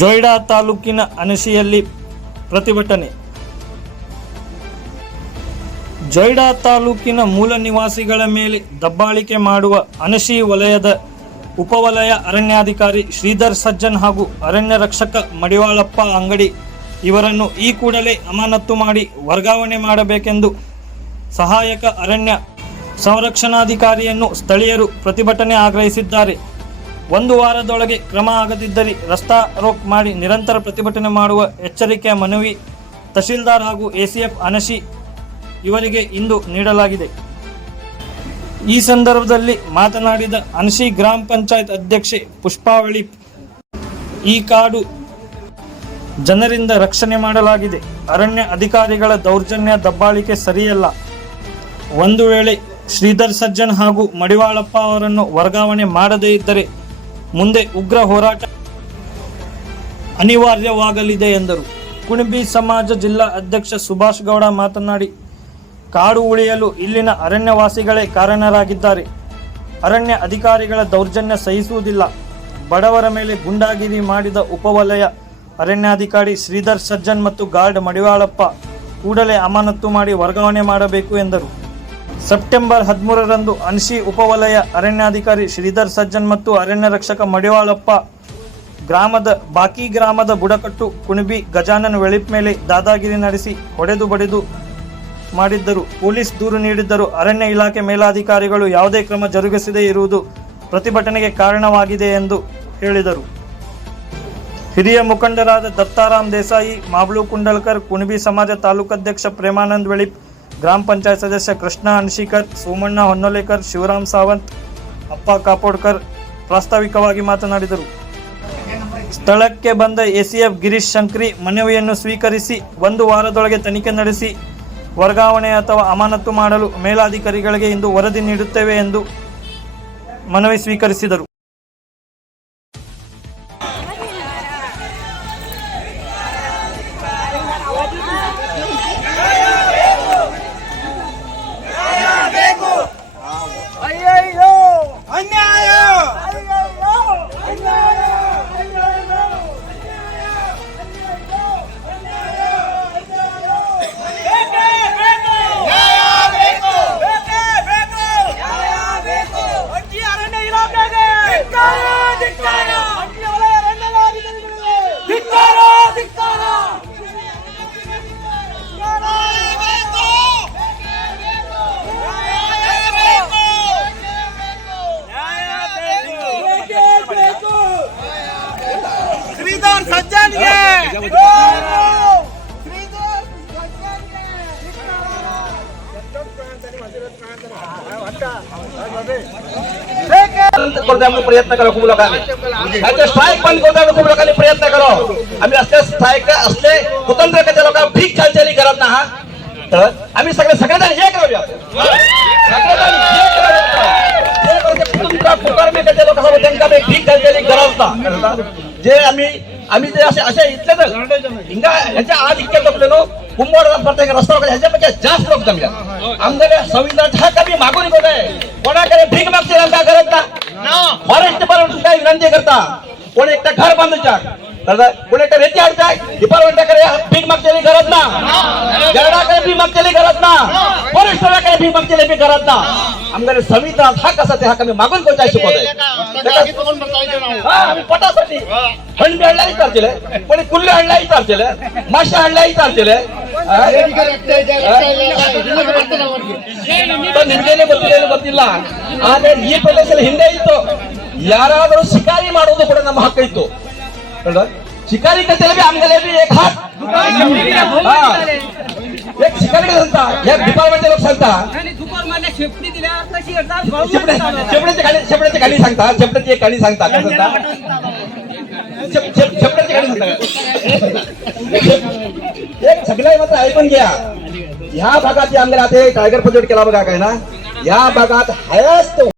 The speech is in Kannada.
ಜೊಯ್ಡಾ ತಾಲೂಕಿನ ಅನಸಿಯಲ್ಲಿ ಪ್ರತಿಭಟನೆ. ಜೊಯ್ಡಾ ತಾಲೂಕಿನ ಮೂಲ ನಿವಾಸಿಗಳ ಮೇಲೆ ದಬ್ಬಾಳಿಕೆ ಮಾಡುವ ಅನಸಿ ವಲಯದ ಉಪವಲಯ ಅರಣ್ಯಾಧಿಕಾರಿ ಶ್ರೀಧರ್ ಸಜ್ಜನ್ ಹಾಗೂ ಅರಣ್ಯ ರಕ್ಷಕ ಮಡಿವಾಳಪ್ಪ ಅಂಗಡಿ ಇವರನ್ನು ಈ ಕೂಡಲೇ ಅಮಾನತ್ತು ಮಾಡಿ ವರ್ಗಾವಣೆ ಮಾಡಬೇಕೆಂದು ಸಹಾಯಕ ಅರಣ್ಯ ಸಂರಕ್ಷಣಾಧಿಕಾರಿಯನ್ನು ಸ್ಥಳೀಯರು ಪ್ರತಿಭಟನೆ ಆಗ್ರಹಿಸಿದ್ದಾರೆ. ಒಂದು ವಾರದೊಳಗೆ ಕ್ರಮ ಆಗದಿದ್ದರೆ ರಸ್ತಾ ರೋಕ್ ಮಾಡಿ ನಿರಂತರ ಪ್ರತಿಭಟನೆ ಮಾಡುವ ಎಚ್ಚರಿಕೆಯ ಮನವಿ ತಹಶೀಲ್ದಾರ್ ಹಾಗೂ ಎಸಿಎಫ್ ಅನಶಿ ಇವರಿಗೆ ಇಂದು ನೀಡಲಾಗಿದೆ. ಈ ಸಂದರ್ಭದಲ್ಲಿ ಮಾತನಾಡಿದ ಅನಶಿ ಗ್ರಾಮ ಪಂಚಾಯತ್ ಅಧ್ಯಕ್ಷೆ ಪುಷ್ಪಾವಳಿ, ಈ ಕಾಡು ಜನರಿಂದ ರಕ್ಷಣೆ ಮಾಡಲಾಗಿದೆ. ಅರಣ್ಯ ಅಧಿಕಾರಿಗಳ ದೌರ್ಜನ್ಯ ದಬ್ಬಾಳಿಕೆ ಸರಿಯಲ್ಲ. ಒಂದು ವೇಳೆ ಶ್ರೀಧರ್ ಸಜ್ಜನ್ ಹಾಗೂ ಮಡಿವಾಳಪ್ಪ ಅವರನ್ನು ವರ್ಗಾವಣೆ ಮಾಡದೇ ಇದ್ದರೆ ಮುಂದೆ ಉಗ್ರ ಹೋರಾಟ ಅನಿವಾರ್ಯವಾಗಲಿದೆ ಎಂದರು. ಕುಣಿಬಿ ಸಮಾಜ ಜಿಲ್ಲಾ ಅಧ್ಯಕ್ಷ ಸುಭಾಷ್ ಗೌಡ ಮಾತನಾಡಿ, ಕಾಡು ಉಳಿಯಲು ಇಲ್ಲಿನ ಅರಣ್ಯವಾಸಿಗಳೇ ಕಾರಣರಾಗಿದ್ದಾರೆ. ಅರಣ್ಯ ಅಧಿಕಾರಿಗಳ ದೌರ್ಜನ್ಯ ಸಹಿಸುವುದಿಲ್ಲ. ಬಡವರ ಮೇಲೆ ಗುಂಡಾಗಿರಿ ಮಾಡಿದ ಉಪವಲಯ ಅರಣ್ಯಾಧಿಕಾರಿ ಶ್ರೀಧರ್ ಸಜ್ಜನ್ ಮತ್ತು ಗಾರ್ಡ್ ಮಡಿವಾಳಪ್ಪ ಕೂಡಲೇ ಅಮಾನತ್ತು ಮಾಡಿ ವರ್ಗಾವಣೆ ಮಾಡಬೇಕು ಎಂದರು. ಸೆಪ್ಟೆಂಬರ್ ಹದಿಮೂರರಂದು ಅನ್ಶಿ ಉಪವಲಯ ಅರಣ್ಯಾಧಿಕಾರಿ ಶ್ರೀಧರ್ ಸಜ್ಜನ್ ಮತ್ತು ಅರಣ್ಯ ರಕ್ಷಕ ಮಡಿವಾಳಪ್ಪ ಗ್ರಾಮದ ಬಾಕಿ ಗ್ರಾಮದ ಬುಡಕಟ್ಟು ಕುಣಿಬಿ ಗಜಾನನ ವೆಳಿಪ್ ಮೇಲೆ ದಾದಾಗಿರಿ ನಡೆಸಿ ಹೊಡೆದು ಬಡಿದು ಮಾಡಿದ್ದರು. ಪೊಲೀಸ್ ದೂರು ನೀಡಿದ್ದರು ಅರಣ್ಯ ಇಲಾಖೆ ಮೇಲಾಧಿಕಾರಿಗಳು ಯಾವುದೇ ಕ್ರಮ ಜರುಗಿಸದೇ ಇರುವುದು ಪ್ರತಿಭಟನೆಗೆ ಕಾರಣವಾಗಿದೆ ಎಂದು ಹೇಳಿದರು. ಹಿರಿಯ ಮುಖಂಡರಾದ ದತ್ತಾರಾಮ್ ದೇಸಾಯಿ ಮಾಬ್ಳು ಕುಂಡಲ್ಕರ್, ಕುಣಿಬಿ ಸಮಾಜ ತಾಲೂಕಾಧ್ಯಕ್ಷ ಪ್ರೇಮಾನಂದ್ ವೆಳಿಪ್ ಗ್ರಾಮ ಪಂಚಾಯತ್ ಸದಸ್ಯ ಕೃಷ್ಣ ಅನ್ಶಿಕರ್ ಸೋಮಣ್ಣ ಹೊನ್ನೋಲೇಕರ್, ಶಿವರಾಮ್ ಸಾವಂತ್, ಅಪ್ಪ ಕಾಪೋಡ್ಕರ್ ಪ್ರಾಸ್ತಾವಿಕವಾಗಿ ಮಾತನಾಡಿದರು. ಸ್ಥಳಕ್ಕೆ ಬಂದ ಎಸಿಎಫ್ ಗಿರೀಶ್ ಶಂಕ್ರಿ ಮನವಿಯನ್ನು ಸ್ವೀಕರಿಸಿ ಒಂದು ವಾರದೊಳಗೆ ತನಿಖೆ ನಡೆಸಿ ವರ್ಗಾವಣೆ ಅಥವಾ ಅಮಾನತು ಮಾಡಲು ಮೇಲಾಧಿಕಾರಿಗಳಿಗೆ ಇಂದು ವರದಿ ನೀಡುತ್ತೇವೆ ಎಂದು ಮನವಿ ಸ್ವೀಕರಿಸಿದರು. করতে আমরা প্রয়ত্ন করো খুব লোক আজকে স্ট্রাইক বন্ধ করতে प्रयत्न करो. आम्ही असले स्ट्राईक असले स्वतंत्र कथे लोक ठीक चालचाली करत ना तर आम्ही सगळे सगळेजण एक राहूया सगळेजण एक जे आम्ही आम्ही जे असे असे इथले तर हिंगा ह्याच्या आज इतके जमलेलो कुंभवाडा प्रत्येक ह्याच्यापेक्षा जास्त लोक जमल्या आमदार संविधानाच्या हा कमी मागून डिपार्टमेंट काय विनंती करता कोण एकटा घर बांधूच्या कोण एकटा रेती हाडताय डिपार्टमेंटाकडे भीक मागचेली गरज ना गरडाकडे भीक मागचेली गरज ना फॉरेस्ट कडे भीक मागचेली बी गरज ना आमच्याकडे संविधान हक्क असा ते हक्क आम्ही मागून कोणत्या शिकवत हा आम्ही पटासाठी हंडी हाडल्याही चालतले कोणी कुल्ले हाडल्याही चालतले मासे हाडल्याही चालतले ನಿಮ್ಗೇನೆ ಗೊತ್ತಿಲ್ಲ ಗೊತ್ತಿಲ್ಲ ಆದ್ರೆ ಈ ಪ್ರದೇಶದಲ್ಲಿ ಹಿಂದೆ ಇತ್ತು ಯಾರಾದರೂ ಶಿಕಾರಿ ಮಾಡುವುದು ಕೂಡ ನಮ್ಮ ಹಕ್ಕು ಇತ್ತು ಕಳ್ದ? शिकारी कशाला बी आमच्याला बी एक हात हा. एक शिकारी कसं सांगता या डिपार्टमेंटचे लोक सांगता आणि दुपार मला शेपटी दिल्या कशी करतात शेपडे- शेपड्याच्या खाली शेपड्याच्या खाली सांगता शेपड्याची एक खाली सांगता काय सांगता शेप- शेप- शेपड्याच्या खाली सांगता एक सगळ्या मात्र ऐकून घ्या ह्या भागात जे आमदार आहे टायगर प्रोजेक्ट केला बघा काय ना या भागात हायस्ट